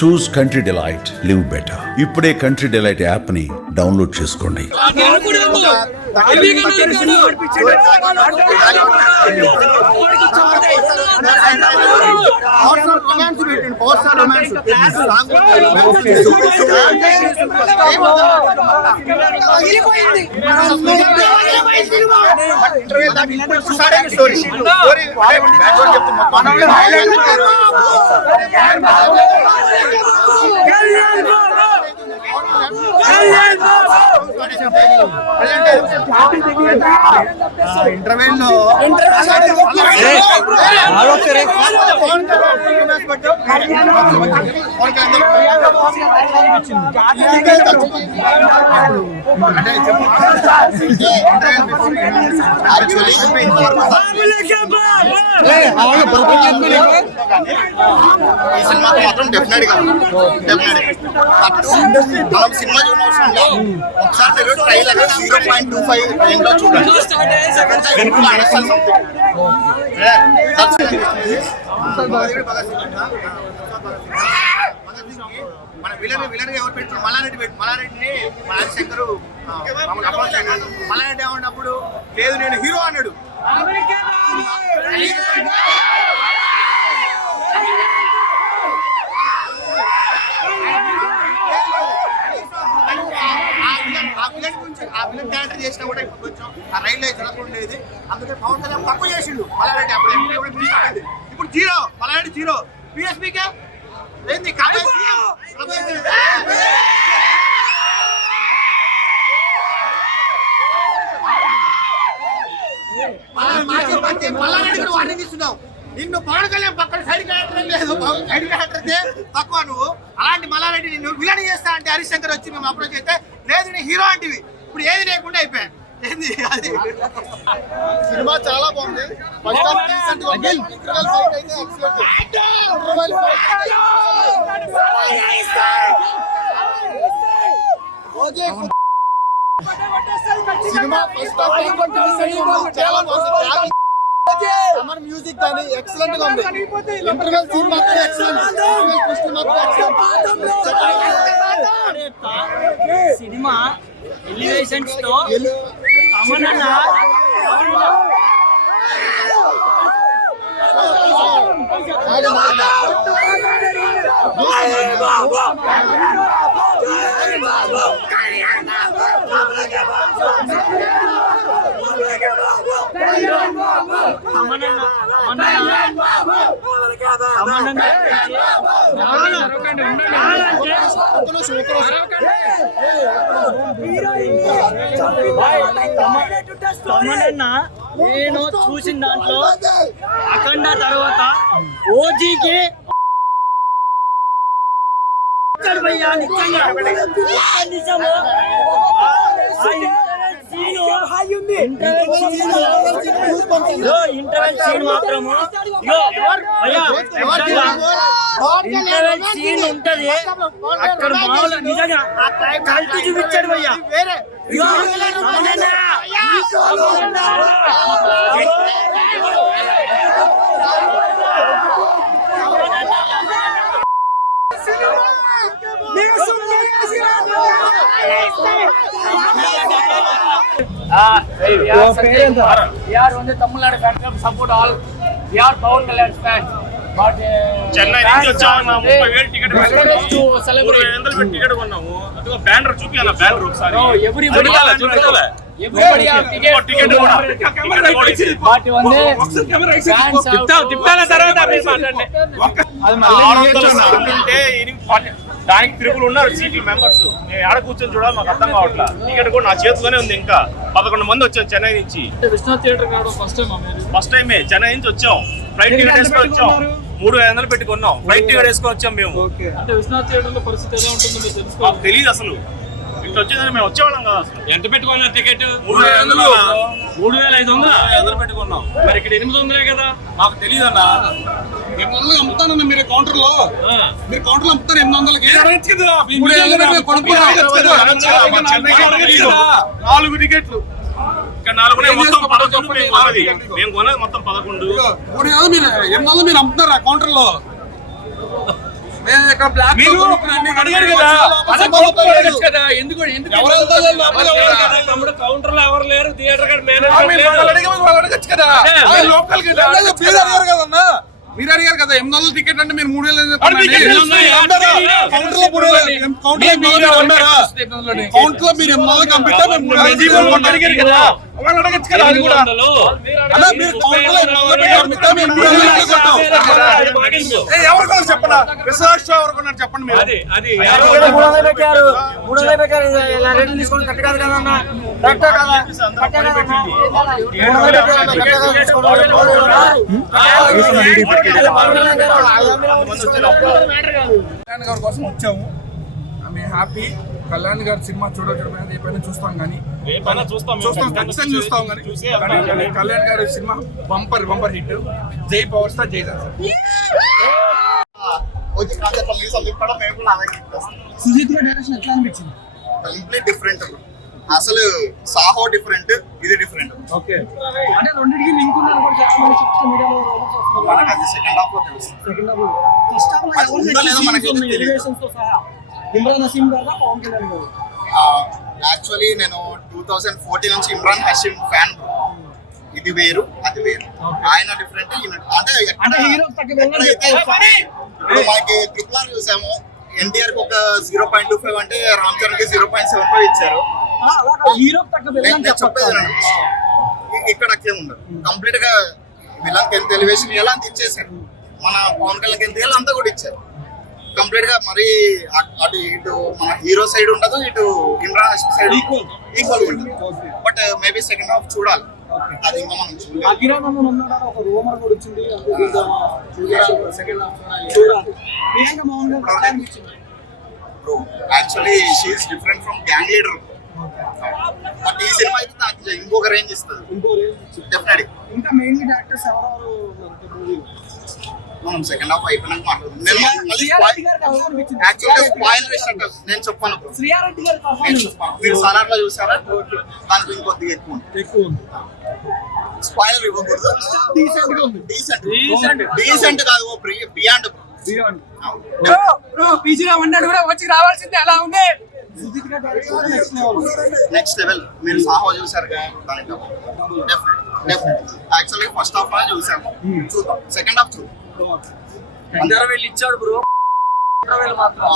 చూస్ country delight, live better. ఇప్పుడే country delight app ని download చేసుకోండి. సినిమా ఒకసారి 0.25 రేంజ్లో చూడండి. మన విలన్ ఎవరు పెట్టారు? మల్లారెడ్డిని శంకరు మల్లారెడ్డి ఏమన్నప్పుడు లేదు నేను హీరో అన్నాడు. ఆ విలన్ క్యారెక్టర్ చేసినా కూడా ఇప్పుడు కొంచెం ఆ రైల్లో జరగకుండేది. అందుకే పవన్ కళ్యాణ్ తక్కువ చేసిండు మల్లారెడ్డి. అప్పుడు ఇప్పుడు జీరో, మల్లారెడ్డి జీరో. పిఎస్పీకే ఏంది మల్లారెడ్డి కూడా వార్నింగ్ ఇస్తున్నావు. నిన్ను పవన్ కళ్యాణ్ పక్కన సైడ్ క్యారెక్టర్ లేదు, సైడ్ క్యారెక్టర్ తక్కువ. నువ్వు అలాంటి మల్లారెడ్డి నిన్ను విలన్ చేస్తా అంటే హరీష్ శంకర్ వచ్చి మేము అప్రోచ్ అయితే లేదు నీ హీరో అంటివి. ఇప్పుడు ఏది లేకుండా అయిపోయా. ఏంది అది? సినిమా చాలా బాగుంది. ఫస్ట్ హాఫ్ డీసెంట్ గా ఉంది. ఇంటర్వెల్ ఫైట్ అయితే ఎక్సలెంట్. సినిమా ఫస్ట్ హాఫ్ చాలా బాగుంది. అమర్ మ్యూజిక్ కానీ ఎక్సలెంట్ గా ఉంది. ఇంటర్వెల్ సీన్ మాత్రం ఎక్సలెంట్. ఇంటర్వెల్ ట్విస్ట్ మాత్రం ఎక్సలెంట్. సినిమా ఎలివేషన్స్ తో అమరన్న నేను చూసిన దాంట్లో అఖండ తర్వాత ఓజీకి ఇంటర్వెల్ సీన్ మాత్రము ఇంటర్వెల్ సీన్ ఉంటది అక్కడ మామూలు నిజంగా కలిసి చూపించాడు భయ్యా. We are on the Tamil Nadu fan club, support all. We are Pawan Kalyan fans. But Chennai నుంచి వచ్చామన్నా 30,000 టికెట్ to celebrate. 300 టికెట్ కొన్నాము. అదిగో బ్యానర్ చూపియాలా? బ్యానర్ ఒకసారి Everybody have ticket. But one day fans తిప్పాల తర్వాత మీరు మాట్లాడండి. దానికి త్రిపుల్ ఉన్నారు సీట్లు మెంబర్స్. నేను ఆడ కూర్చొని చూడాలి, మాకు అర్థం కావట్లా. టికెట్ కూడా నా చేతిలోనే ఉంది. ఇంకా 11 మంది వచ్చాం చెన్నై నుంచి. విశ్వనాథ్ థియేటర్ కావడం ఫస్ట్ టైమే చెన్నై నుంచి వచ్చాం. ఫ్లైట్ టికెట్ వేసుకొని వచ్చాం. 3,500 పెట్టి కొన్నాం. ఫ్లైట్ టికెట్ వేసుకొని వచ్చాం మేము. అంటే విశ్వనాథ్ థియేటర్ లో పరిస్థితి ఎలా ఉంటుందో మీరు తెలుసుకోవాలి. మాకు తెలియదు అసలు. ఇట్లా వచ్చేదని మేము వచ్చేవాళ్ళం కదా. అసలు ఎంత పెట్టుకున్నారు టికెట్? 3,500 పెట్టుకున్నాం. మరి ఇక్కడ 800 కదా. మాకు తెలియదు అన్న. 800 అమ్ముతానన్న మీరు కౌంటర్ లో అమ్ముతారు 800కి. 4 టికెట్లు ఇక్కడ 4 మొత్తం 11. మేము కొన్నది మొత్తం 11. మీరు 800 మీరు అమ్ముతారా కౌంటర్ లో? మేము ఇక్కడ బ్లాక్ మీరు అడిగారు కదా, అదే కౌంటర్ అడగచ్చు కదా, ఎందుకు ఎవరు వెళ్తారు? లోపల ఎవరు వెళ్తారు? తమ్ముడు కౌంటర్ లో ఎవరు లేరు, థియేటర్ కాడ మీరు మేనేజర్ వాళ్ళు అడిగే వాళ్ళు అడగచ్చు కదా. అదే. లోకల్ కదా. మీరు అడిగారు కదన్నా, మీరు అడిగారు కదా 800 టికెట్ అంటే మీరు 3000 కౌంటర్ లో 3000 కౌంటర్ లో మీరు 800 కంపిస్తే మేము 3000 అడిగారు కదా, వాళ్ళు అడగచ్చు కదా. అది కూడా అలా మీరు కౌంటర్ లో 800 కంపిస్తే మేము 3000 కొట్టాం. ఎవరు కొన్నారు చెప్పండి, విశ్వాస్ ఎవరు కొన్నారు చెప్పండి మీరు. అది అది 300 పెట్టారు, 300 పెట్టారు. ఇలా రేట్లు తీసుకొని కరెక్ట్ కాదు కదన్నా, కరెక్ట్ కదా, కరెక్టే కదన్నా. 300 పెట్టారు, కరెక్ట్ కళ్యాణ్ గారి కోసం వచ్చాము. మేము హ్యాపీ. కళ్యాణ్ గారి సినిమా చూడటం ఏ పైన చూస్తాం కానీ చూస్తాం ఖచ్చితంగా చూస్తాం కానీ కళ్యాణ్ గారి సినిమా బంపర్ హిట్. జై పవర్ స్టార్ జై సార్. సుజిత్ గారి డైరెక్షన్ ఎట్లా అనిపించింది? Complete different. అసలు సాహో డిఫరెంట్, ఇది డిఫరెంట్. ఓకే, అంటే రెండింటికి లింక్ ఉందని కూడా చాలా మంది సోషల్ మీడియాలో రూమర్స్ వస్తున్నాయి. మనకు అది సెకండ్ హాఫ్ లో తెలుస్తుంది. సెకండ్ హాఫ్ ఫస్ట్ హాఫ్ లో అది ఉందో లేదో మనకైతే తెలియదు. ఎలివేషన్స్ తో సహా ఇమ్రాన్ హసీం గారు, పవన్ కళ్యాణ్ గారు. యాక్చువల్లీ నేను 2014 నుంచి ఇమ్రాన్ హషీం ఫ్యాన్. ఇది వేరు, అది వేరు. ఆయన డిఫరెంట్, అంటే హీరో తగ్గ వెళ్ళని ఇప్పుడు మనకి ట్రిపుల్ ఆర్ చూసాము. ఎన్టీఆర్ కి ఒక 0.25 అంటే రామ్ చరణ్ కి 0.75 ఇచ్చారు. హీరో తగ్గ వెళ్ళని నేను చెప్పేది వినండి. ఇక్కడ అట్లే ఉండదు. కంప్లీట్ గా విలన్ ఎంత ఎలివేషన్ ఎలా అంత ఇచ్చేసారు. మన పవన్ కళ్యాణ్ ఎంత ఇవ్వాలి అంతా కూడా ఇచ్చారు. కంప్లీట్ గా మరి అటు ఇటు మన హీరో సైడ్ ఉండదు, ఇటు ఇమ్రాన్ హషీం సైడ్ ఈక్వల్ ఉంటుంది. బట్ మేబీ సెకండ్ హాఫ్ చూడాలి, అది ఇంకా మనం చూడాలి. అకిరానందన్ ఉన్నాడని ఒక రూమర్ కూడా వచ్చింది. సెకండ్ హాఫ్ చూడాలి. ప్రియాంక మోహన్ గారు ఎట్లా అనిపించింది? Actually she is different from gang leader. But ఈ సినిమా అయితే నాకు ఇంకొక రేంజ్ ఇస్తుంది డెఫినెట్లీ. ఇంకా మెయిన్లీ డైరెక్టర్స్ ఎవరెవరు మూవీలో? మనం సెకండ్ హాఫ్ అయిపోయినాక మాట్లాడుతున్నాం. నేను మళ్ళీ శ్రీయారెడ్డి గారు ఎలా అనిపించింది? యాక్చువల్గా స్పాయిలర్ ఇష్టం నేను చెప్పాను. శ్రీయారెడ్డి గారి నేను పర్ఫార్మెన్స్ చెప్పాను. మీరు సాలార్లో చూసారా? దానికి ఇంకొద్దిగా ఎక్కువ ఉంది. స్పాయిలర్ ఇవ్వకూడదు. డీసెంట్ గా ఉంది. డీసెంట్ కాదు, బియాండ్. పీజీలో ఉన్నాడు కూడా వచ్చి రావాల్సిందే, అలా ఉంది. సుజిత్ గారి డైరెక్షన్ నెక్స్ట్ లెవెల్. మీరు సాహో చూసారు కదా, దానికి డెఫినెట్. యాక్చువల్లీ ఫస్ట్ హాఫ్ లో చూసాము, చూద్దాం. సెకండ్ హాఫ్ చూద్దాం. ఇచ్చాడు బ్రో, మాత్రం